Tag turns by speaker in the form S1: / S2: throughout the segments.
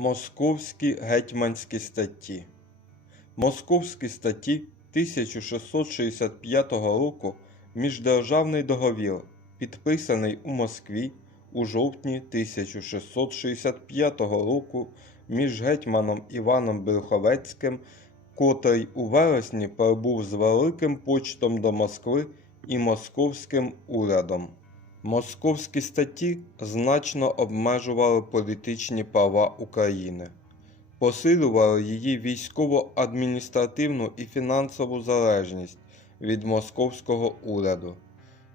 S1: Московські гетьманські статті. Московські статті 1665 року міждержавний договір, підписаний у Москві у жовтні 1665 року між гетьманом Іваном Брюховецьким, котрий у вересні прибув з великим почтом до Москви і московським урядом. Московські статті значно обмежували політичні права України, посилювали її військово-адміністративну і фінансову залежність від московського уряду.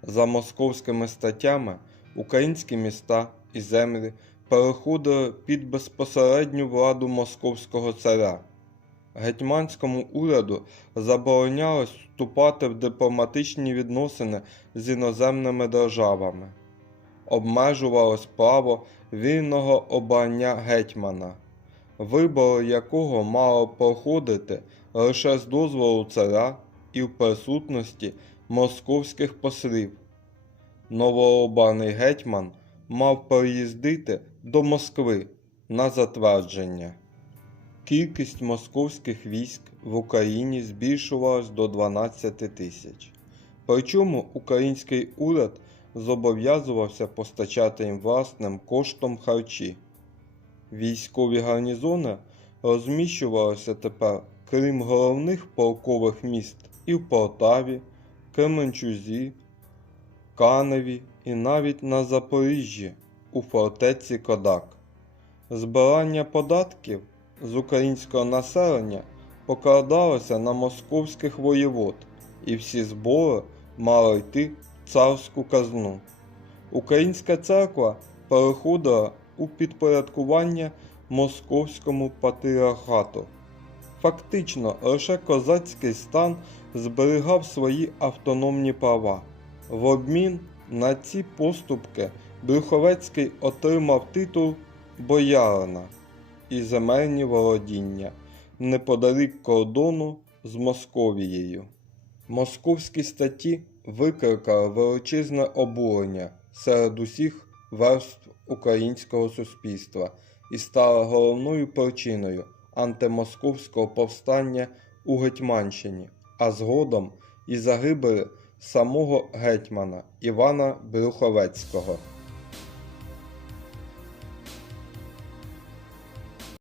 S1: За московськими статтями українські міста і землі переходили під безпосередню владу московського царя. Гетьманському уряду заборонялось вступати в дипломатичні відносини з іноземними державами. Обмежувалось право вільного обрання гетьмана, вибори якого мало проходити лише з дозволу царя і в присутності московських послів. Новообраний гетьман мав приїздити до Москви на затвердження. Кількість московських військ в Україні збільшувалась до 12 тисяч. Причому український уряд зобов'язувався постачати їм власним коштом харчі. Військові гарнізони розміщувалися тепер, крім головних полкових міст, і в Полтаві, Кременчузі, Каневі і навіть на Запоріжжі у фортеці Кодак. Збирання податків з українського населення покладалося на московських воєвод, і всі збори мали йти в царську казну. Українська церква переходила у підпорядкування московському патріархату. Фактично, лише козацький стан зберігав свої автономні права. В обмін на ці поступки Брюховецький отримав титул боярина і земельні володіння неподалік кордону з Московією. Московські статті викликали величезне обурення серед усіх верств українського суспільства і стали головною причиною антимосковського повстання у Гетьманщині, а згодом і загибелі самого гетьмана Івана Брюховецького.